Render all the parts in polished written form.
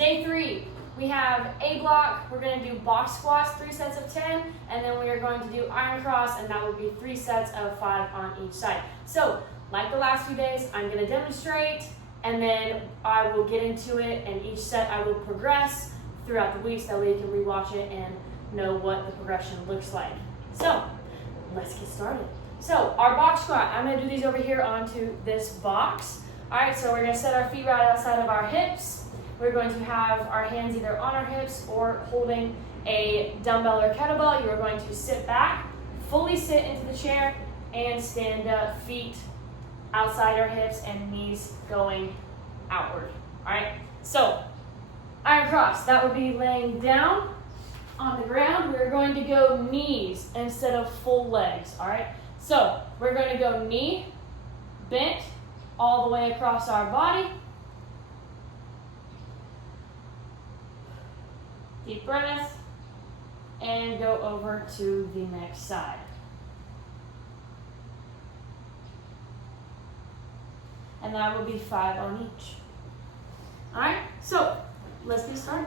Day 3, we have A block. We're going to do box squats, 3 sets of 10, and then we are going to do iron cross, and that will be 3 sets of 5 on each side. So, like the last few days, I'm going to demonstrate, and then I will get into it, and each set I will progress throughout the week so that way you can rewatch it and know what the progression looks like. So, let's get started. So, our box squat, I'm going to do these over here onto this box. Alright, so we're going to set our feet right outside of our hips. We're going to have our hands either on our hips or holding a dumbbell or kettlebell. You are going to sit back, fully sit into the chair, and stand up, feet outside our hips and knees going outward. Alright, so iron cross, that would be laying down on the ground. We're going to go knees instead of full legs. Alright, so we're going to go knee bent all the way across our body. Deep breath, and go over to the next side. And that will be 5 on each. All right, so let's get started.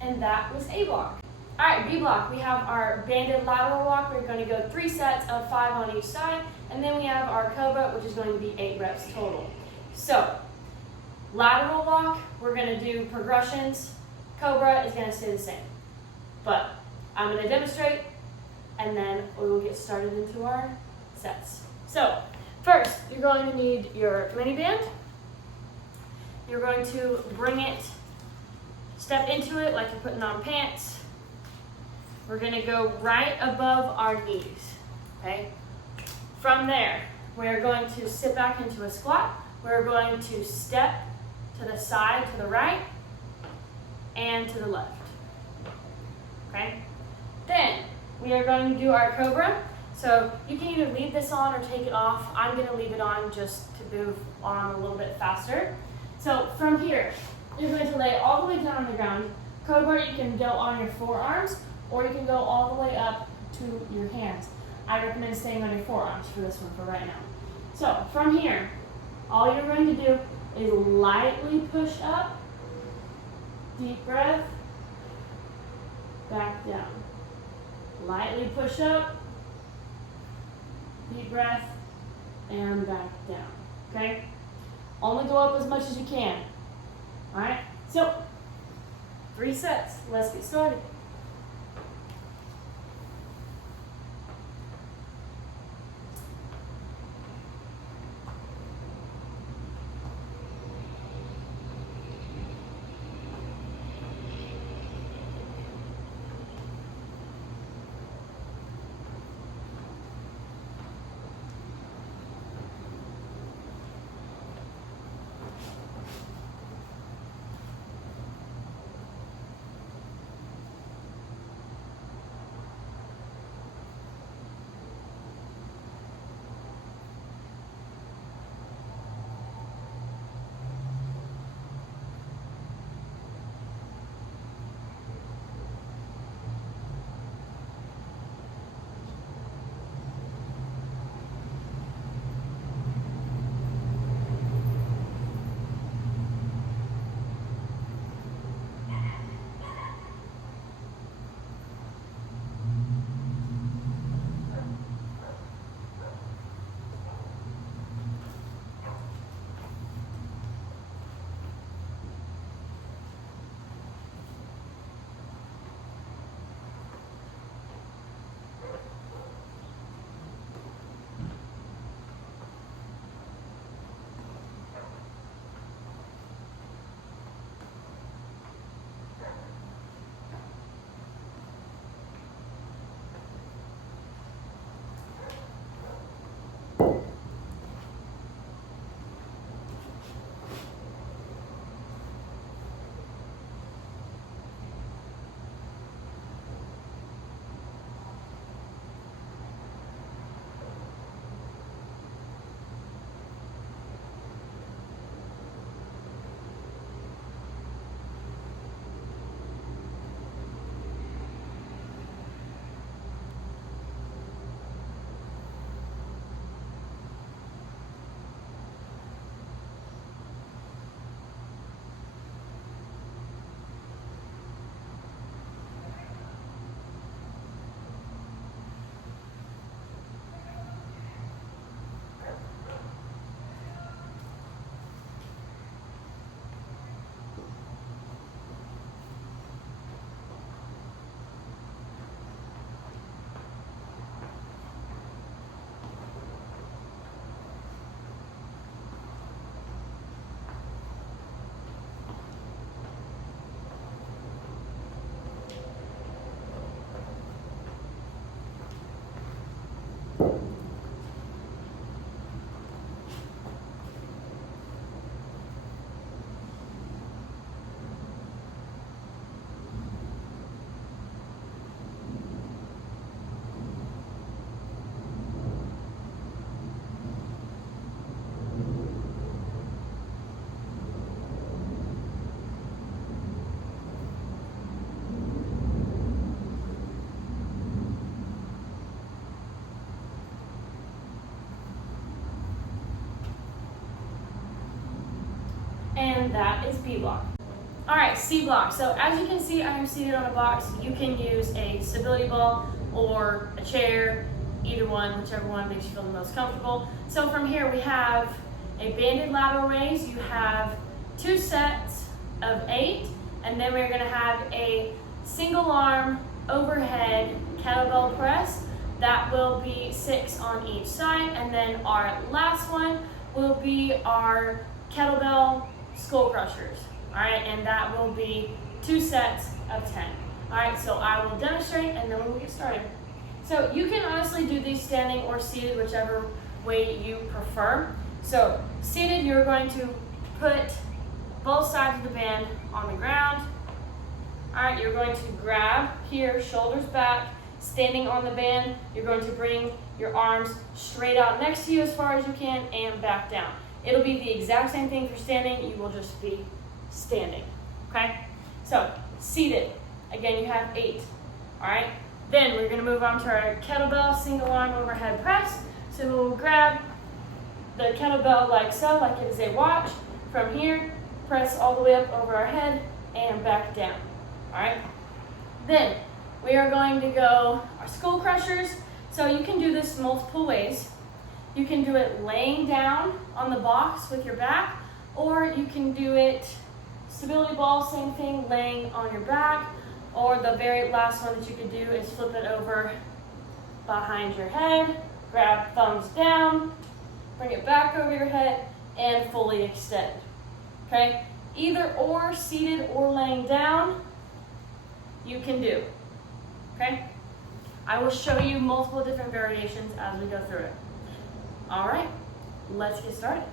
And that was A block. All right, B block, we have our banded lateral walk. We're going to go 3 sets of 5 on each side. And then we have our cobra, which is going to be 8 reps total. So, lateral walk, we're going to do progressions. Cobra is going to stay the same. But I'm going to demonstrate, and then we will get started into our sets. So, first, you're going to need your mini band. You're going to bring it, step into it like you're putting on pants. We're going to go right above our knees, okay? From there, we're going to sit back into a squat. We're going to step to the side, to the right, and to the left, okay? Then, we are going to do our cobra. So you can either leave this on or take it off. I'm going to leave it on just to move on a little bit faster. So from here, you're going to lay all the way down on the ground. Cobra, you can go on your forearms, or you can go all the way up to your hands. I recommend staying on your forearms for this one for right now. So from here, all you're going to do is lightly push up, deep breath, back down. Lightly push up, deep breath, and back down, okay? Only go up as much as you can, all right? So, 3 sets, let's get started. And that is B block. All right, C block. So as you can see, I am seated on a box. You can use a stability ball or a chair, either one, whichever one makes you feel the most comfortable. So from here we have a banded lateral raise. You have 2 sets of 8, and then we're gonna have a single arm overhead kettlebell press. That will be 6 on each side, and then our last one will be our kettlebell skull crushers. All right, and that will be 2 sets of 10. All right, so I will demonstrate and then we'll get started. So you can honestly do these standing or seated, whichever way you prefer. So seated, you're going to put both sides of the band on the ground. All right, you're going to grab here, shoulders back, standing on the band. You're going to bring your arms straight out next to you as far as you can and back down. It'll be the exact same thing for standing. You will just be standing, okay? So seated, again, you have 8, all right? Then we're gonna move on to our kettlebell single arm overhead press. So we'll grab the kettlebell like so, like it is a watch. From here, press all the way up over our head and back down, all right? Then we are going to go our skull crushers. So you can do this multiple ways. You can do it laying down on the box with your back, or you can do it stability ball, same thing, laying on your back, or the very last one that you could do is flip it over behind your head, grab thumbs down, bring it back over your head, and fully extend, okay? Either or, seated or laying down, you can do, okay? I will show you multiple different variations as we go through it. All right, let's get started.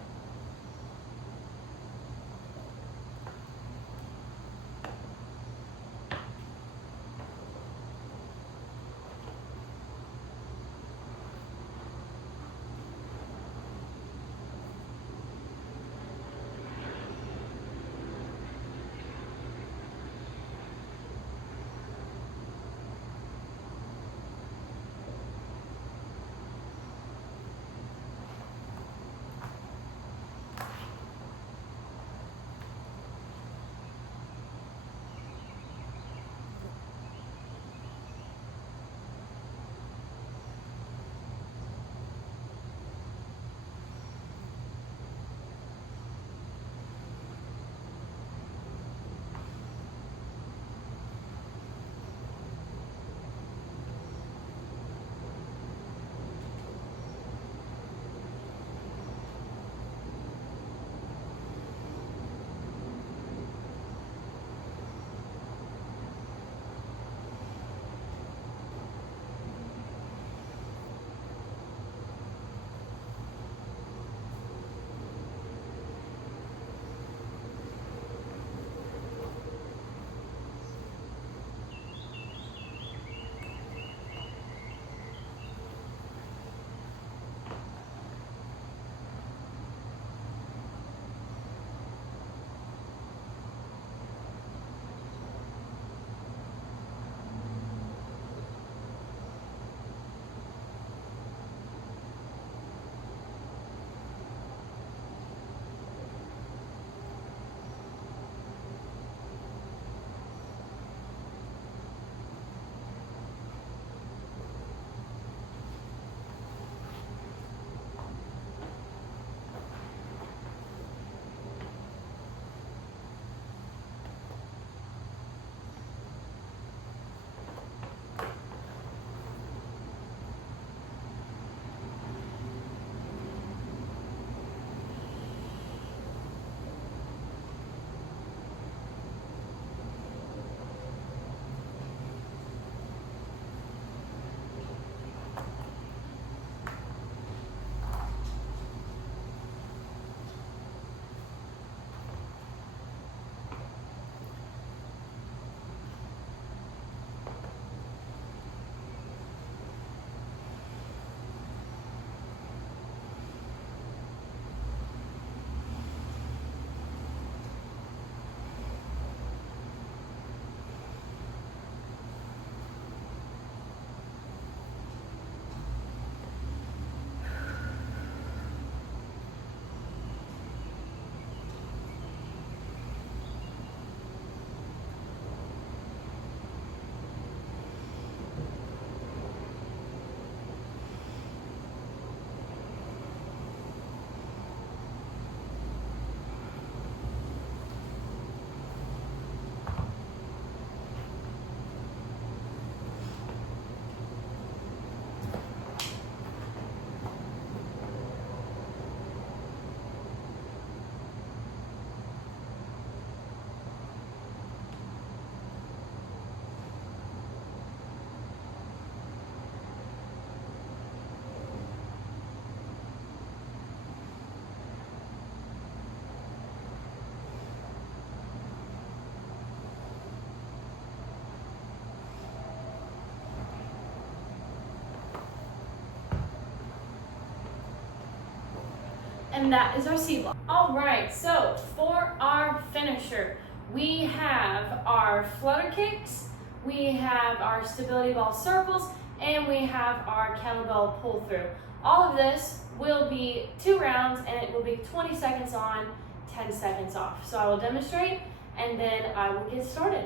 And that is our C block. All right, so for our finisher, we have our flutter kicks, we have our stability ball circles, and we have our kettlebell pull through. All of this will be 2 rounds, and it will be 20 seconds on, 10 seconds off. So I will demonstrate, and then I will get started.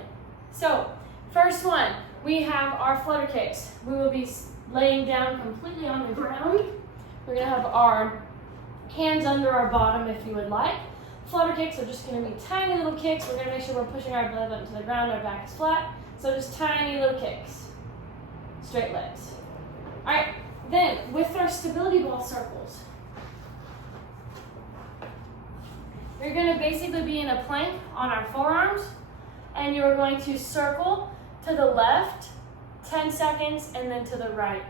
So first one, we have our flutter kicks. We will be laying down completely on the ground. We're gonna have our hands under our bottom if you would like. Flutter kicks are just gonna be tiny little kicks. We're gonna make sure we're pushing our belly button to the ground, our back is flat. So just tiny little kicks, straight legs. All right, then with our stability ball circles, you're gonna basically be in a plank on our forearms, and you're going to circle to the left 10 seconds and then to the right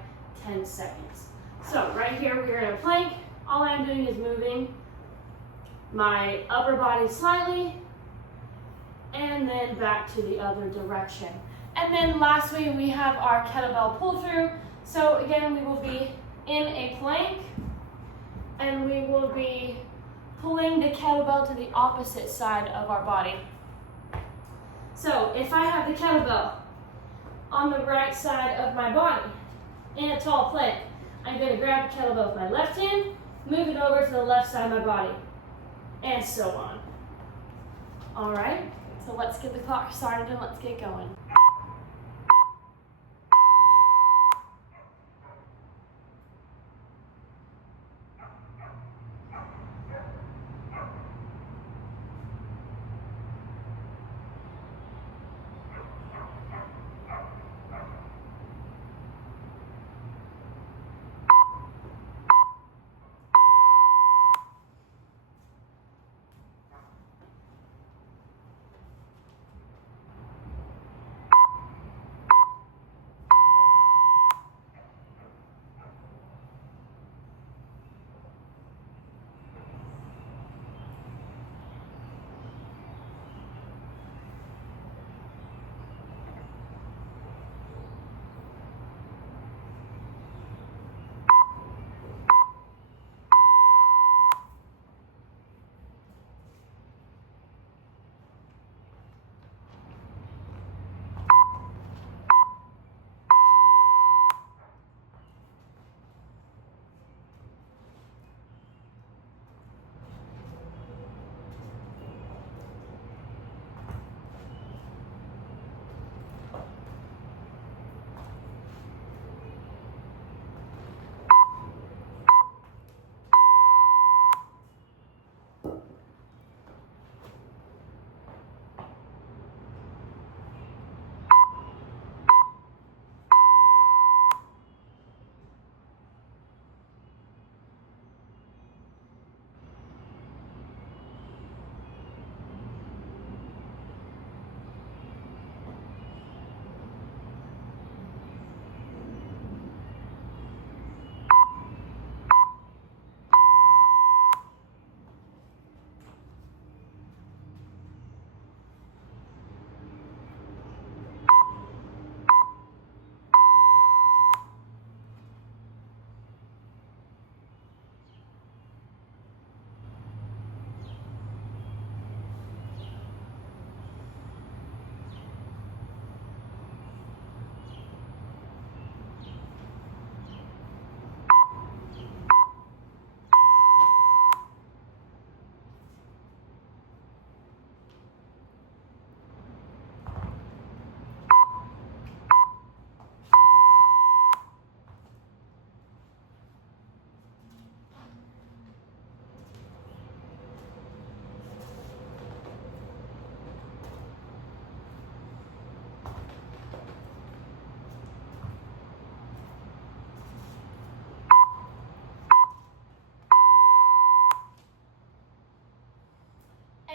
10 seconds. So right here, we're in a plank. All I'm doing is moving my upper body slightly and then back to the other direction. And then lastly, we have our kettlebell pull through. So again, we will be in a plank and we will be pulling the kettlebell to the opposite side of our body. So if I have the kettlebell on the right side of my body in a tall plank, I'm going to grab the kettlebell with my left hand, move it over to the left side of my body, and so on. All right, so let's get the clock started and let's get going.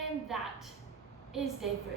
And that is day 3.